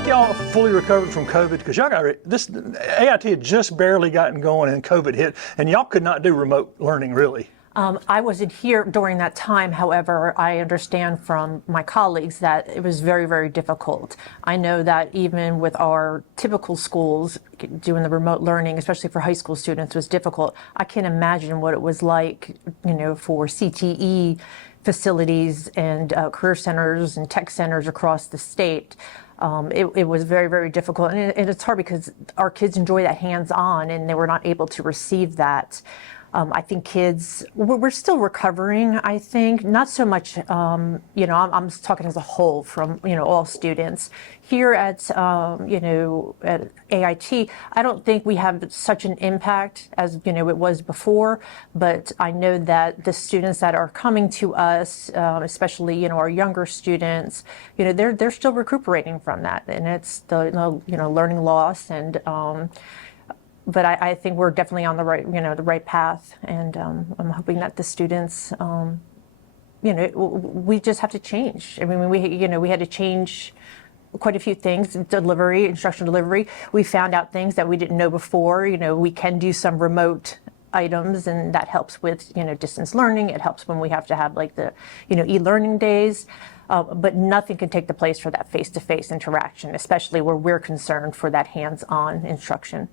like y'all fully recovered from COVID? Because y'all got this, AIT had just barely gotten going and COVID hit, and y'all could not do remote learning really. I wasn't here during that time. However, I understand from my colleagues that it was very, very difficult. I know that even with our typical schools, doing the remote learning, especially for high school students, was difficult. I can't imagine what it was like, for CTE facilities and career centers and tech centers across the state. It was very, very difficult, and it's hard because our kids enjoy that hands-on, and they were not able to receive that. I think kids, we're still recovering, I think. Not so much, I'm talking as a whole from, all students. Here at, at AIT, I don't think we have such an impact as, it was before, but I know that the students that are coming to us, especially, our younger students, they're still recuperating from that. And it's the, learning loss and, but I think we're definitely on the right path, and I'm hoping that the students, we just have to change. I mean, we had to change quite a few things. Instructional delivery. We found out things that we didn't know before. We can do some remote items, and that helps with distance learning. It helps when we have to have like the e-learning days. But nothing can take the place for that face-to-face interaction, especially where we're concerned for that hands-on instruction.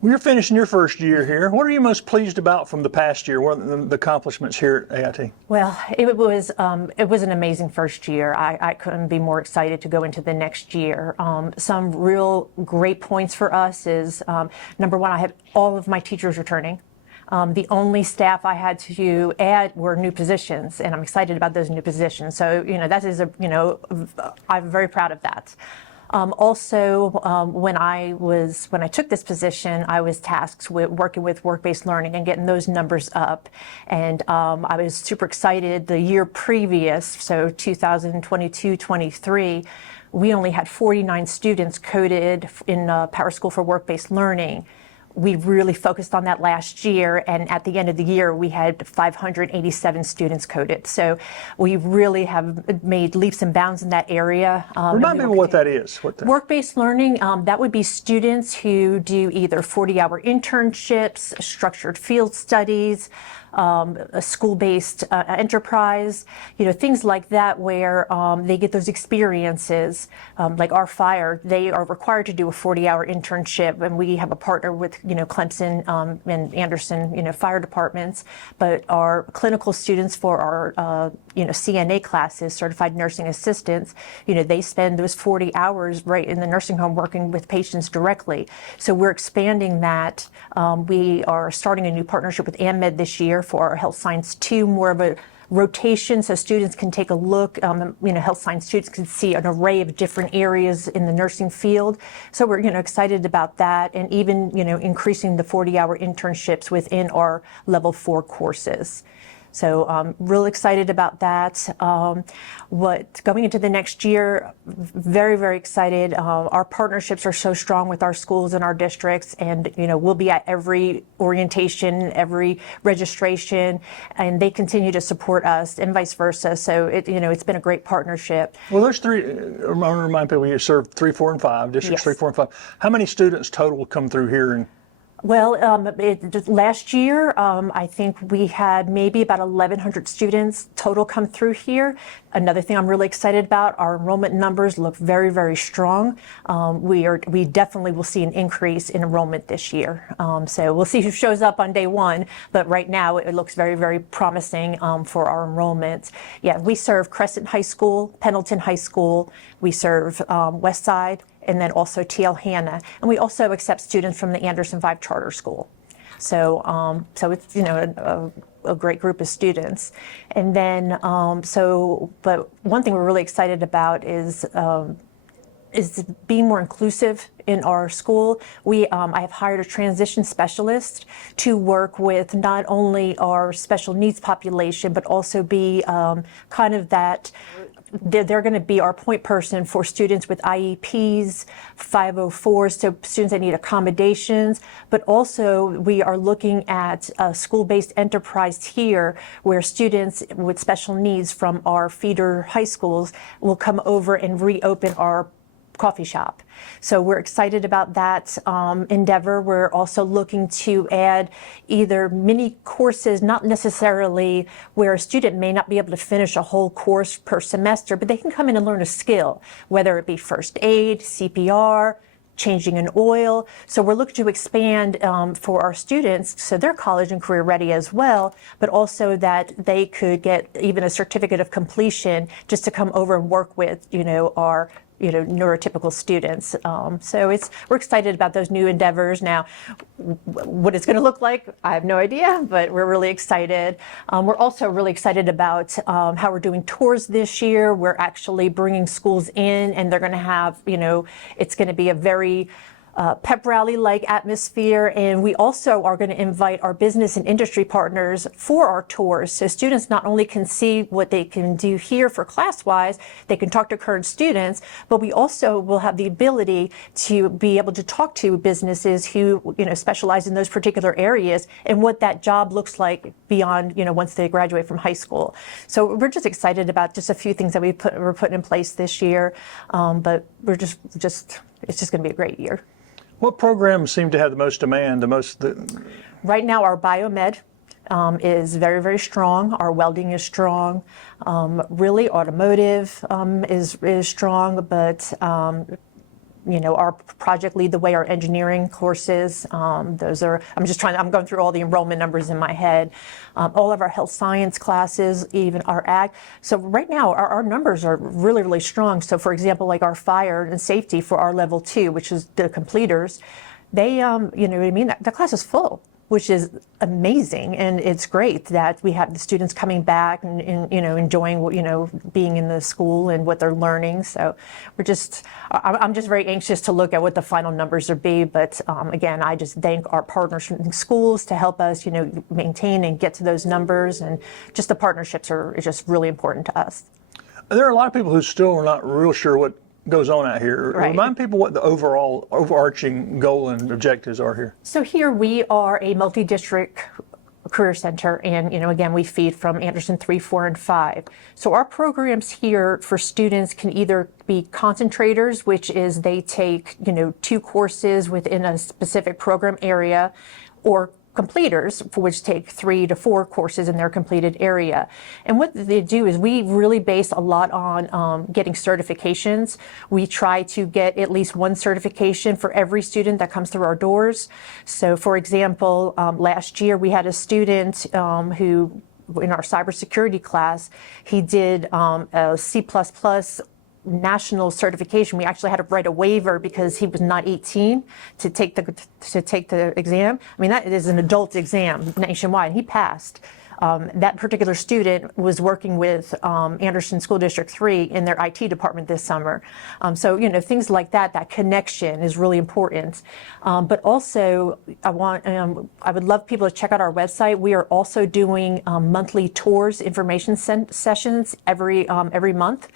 Well, you're finishing your first year here. What are you most pleased about from the past year? What are the accomplishments here at AIT? Well, it was an amazing first year. I couldn't be more excited to go into the next year. Some real great points for us is, number one, I had all of my teachers returning. The only staff I had to add were new positions, and I'm excited about those new positions. So, that is I'm very proud of that. Also, when I took this position, I was tasked with working with work-based learning and getting those numbers up. And I was super excited. The year previous, so 2022-23, we only had 49 students coded in Power School for Work-Based Learning. We really focused on that last year, and at the end of the year, we had 587 students coded. So we really have made leaps and bounds in that area. Remind me what that is. Work-based learning, that would be students who do either 40-hour internships, structured field studies, a school-based enterprise, things like that, where they get those experiences. Like our fire, they are required to do a 40-hour internship, and we have a partner with Clemson and Anderson fire departments. But our clinical students for our CNA classes, certified nursing assistants, they spend those 40 hours right in the nursing home working with patients directly. So we're expanding that. We are starting a new partnership with AmMed this year for our Health Science 2, more of a rotation so students can take a look. Health science students can see an array of different areas in the nursing field. So we're excited about that, and even increasing the 40-hour internships within our level 4 courses. So I'm real excited about that. Going into the next year, very, very excited. Our partnerships are so strong with our schools and our districts, and we'll be at every orientation, every registration, and they continue to support us, and vice versa. So it's been a great partnership. Well, there's three. I want to remind people you serve 3, 4, and 5 districts. Yes. 3, 4, and 5. How many students total come through here? Well, last year, I think we had maybe about 1,100 students total come through here. Another thing I'm really excited about, our enrollment numbers look very, very strong. We definitely will see an increase in enrollment this year. So we'll see who shows up on day one, but right now it looks very, very promising for our enrollment. Yeah, we serve Crescent High School, Pendleton High School, we serve West Side, and then also TL Hanna. And we also accept students from the Anderson 5 Charter School. So it's, a great group of students. And then, but one thing we're really excited about is being more inclusive in our school. I have hired a transition specialist to work with not only our special needs population, but also be kind of that. They're going to be our point person for students with IEPs, 504s, so students that need accommodations. But also we are looking at a school-based enterprise here where students with special needs from our feeder high schools will come over and reopen our coffee shop. So we're excited about that endeavor. We're also looking to add either mini courses, not necessarily where a student may not be able to finish a whole course per semester, but they can come in and learn a skill, whether it be first aid, CPR, changing an oil. So we're looking to expand for our students so they're college and career ready as well, but also that they could get even a certificate of completion just to come over and work with, our neurotypical students. So we're excited about those new endeavors. Now, what it's going to look like, I have no idea, but we're really excited. We're also really excited about how we're doing tours this year. We're actually bringing schools in, and they're going to have, it's going to be a very pep rally-like atmosphere, and we also are going to invite our business and industry partners for our tours, so students not only can see what they can do here for class-wise, they can talk to current students, but we also will have the ability to be able to talk to businesses who specialize in those particular areas and what that job looks like beyond once they graduate from high school. So we're just excited about just a few things that we're putting in place this year, but we're just it's just going to be a great year. What programs seem to have the most demand, Right now, our biomed is very, very strong. Our welding is strong. Really, automotive is strong, but our project lead the way, our engineering courses, those are, I'm going through all the enrollment numbers in my head. All of our health science classes, even our ag. So right now, our numbers are really, really strong. So for example, like our fire and safety for our level 2, which is the completers, they, the class is full, which is amazing, and it's great that we have the students coming back and enjoying being in the school and what they're learning. So I'm just very anxious to look at what the final numbers will be. But again, I just thank our partners from schools to help us maintain and get to those numbers, and just the partnerships are just really important to us. There are a lot of people who still are not real sure what goes on out here. Right. Remind people what the overarching goal and objectives are here. So here we are a multi-district career center, and again, we feed from Anderson 3, 4, and 5. So our programs here for students can either be concentrators, which is they take 2 courses within a specific program area, or completers, for which take 3 to 4 courses in their completed area. And what they do is we really base a lot on getting certifications. We try to get at least 1 certification for every student that comes through our doors. So for example, last year we had a student who, in our cybersecurity class, he did a C++ national certification. We actually had to write a waiver because he was not 18 to take the exam. I mean, that is an adult exam nationwide, and he passed. That particular student was working with Anderson School District 3 in their IT department this summer. So, things like that connection is really important. But also, I would love people to check out our website. We are also doing monthly tours, information sessions every month.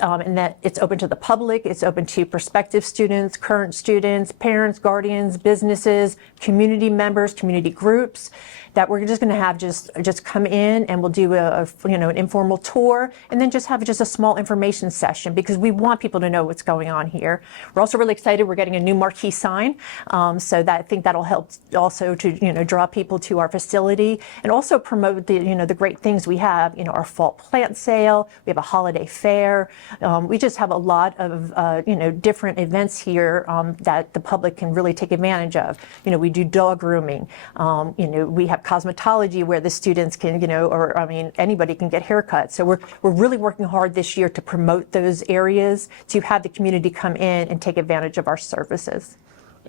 And that it's open to the public, it's open to prospective students, current students, parents, guardians, businesses, community members, community groups, that we're just going to have just come in, and we'll do an informal tour, and then just have a small information session, because we want people to know what's going on here. We're also really excited. We're getting a new marquee sign, so that I think that'll help also to draw people to our facility, and also promote the great things we have. Our fall plant sale. We have a holiday fair. We just have a lot of different events here that the public can really take advantage of. We do dog grooming. We have cosmetology where the students can, anybody can get haircuts. So we're really working hard this year to promote those areas, to have the community come in and take advantage of our services.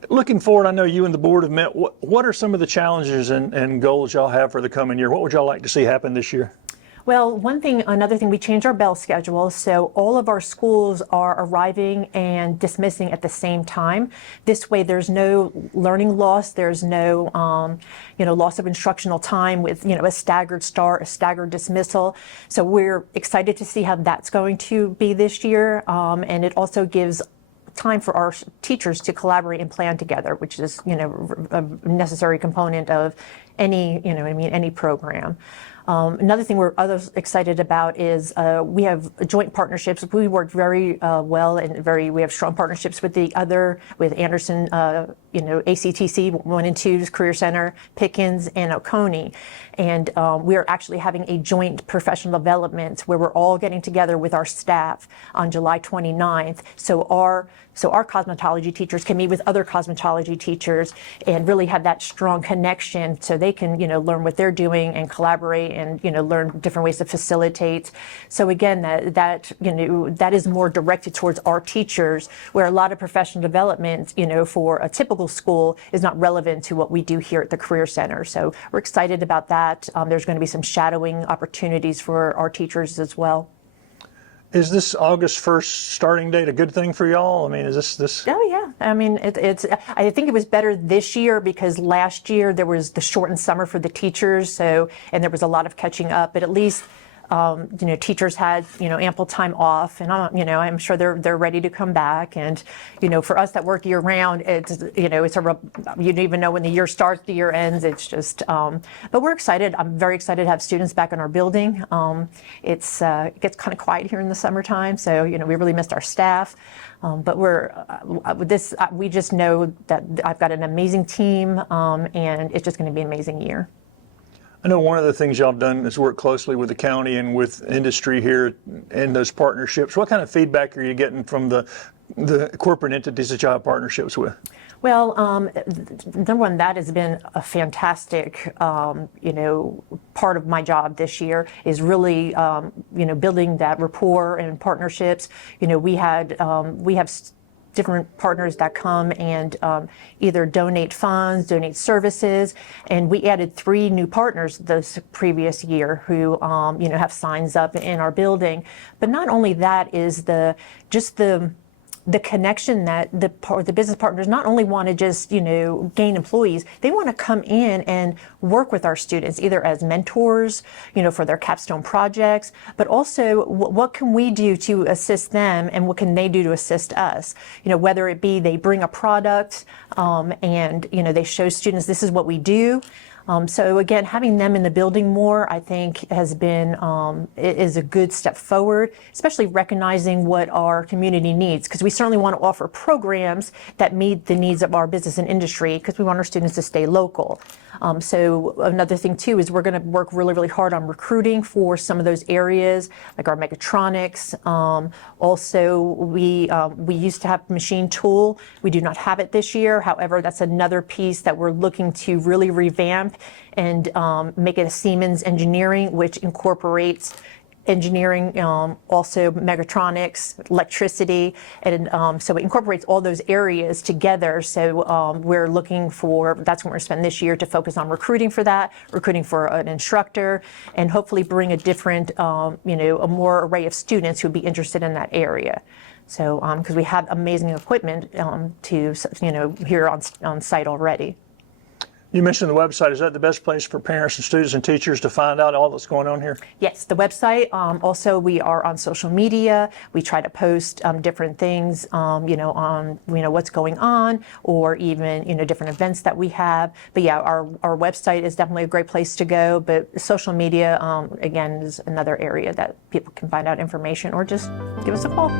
Looking forward, I know you and the board have met. What are some of the challenges and goals y'all have for the coming year? What would y'all like to see happen this year? Well, another thing, we changed our bell schedule, so all of our schools are arriving and dismissing at the same time. This way, there's no learning loss. There's no, loss of instructional time with, a staggered start, a staggered dismissal. So we're excited to see how that's going to be this year, and it also gives time for our teachers to collaborate and plan together, which is, a necessary component of any, any program. Another thing we're others excited about is we have joint partnerships. We work very well and we have strong partnerships with with Anderson, ACTC 1 and 2's Career Center, Pickens, and Oconee. And we are actually having a joint professional development where we're all getting together with our staff on July 29th. So our cosmetology teachers can meet with other cosmetology teachers and really have that strong connection so they can, learn what they're doing and collaborate and, learn different ways to facilitate. So again, that is more directed towards our teachers, where a lot of professional development, for a typical school is not relevant to what we do here at the Career Center. So we're excited about that. There's going to be some shadowing opportunities for our teachers as well. Is this August 1st starting date a good thing for y'all? I mean, is this? Oh yeah. I mean, I think it was better this year because last year there was the shortened summer for the teachers, and there was a lot of catching up. But at least, teachers had ample time off, and I'm sure they're ready to come back. And for us that work year round, it's you don't even know when the year starts, the year ends. It's just, but we're excited. I'm very excited to have students back in our building. It gets kind of quiet here in the summertime, so we really missed our staff. But we just know that I've got an amazing team, and it's just going to be an amazing year. I know one of the things y'all have done is work closely with the county and with industry here and those partnerships. What kind of feedback are you getting from the corporate entities that y'all have partnerships with? Well, number one, that has been a fantastic, part of my job this year is really, building that rapport and partnerships. We have different partners that come and either donate funds, donate services, and we added 3 new partners this previous year who have signs up in our building. But not only that is the connection that the business partners not only want to just gain employees, they want to come in and work with our students either as mentors for their capstone projects, but also what can we do to assist them and what can they do to assist us, whether it be they bring a product and they show students this is what we do. So again, having them in the building more, I think, has been is a good step forward, especially recognizing what our community needs, because we certainly want to offer programs that meet the needs of our business and industry, because we want our students to stay local. So another thing too is we're going to work really, really hard on recruiting for some of those areas, like our mechatronics. Also, we used to have machine tool. We do not have it this year. However, that's another piece that we're looking to really revamp and make it a Siemens engineering, which incorporates engineering, also mechatronics, electricity, and so it incorporates all those areas together. So we're looking for, that's what we're going to spend this year to focus on recruiting for that, recruiting for an instructor, and hopefully bring a different, a more array of students who would be interested in that area. So because we have amazing equipment here on site already. You mentioned the website. Is that the best place for parents and students and teachers to find out all that's going on here? Yes, the website. Also, we are on social media. We try to post different things, on what's going on, or even different events that we have. But yeah, our website is definitely a great place to go. But social media, again, is another area that people can find out information or just give us a call.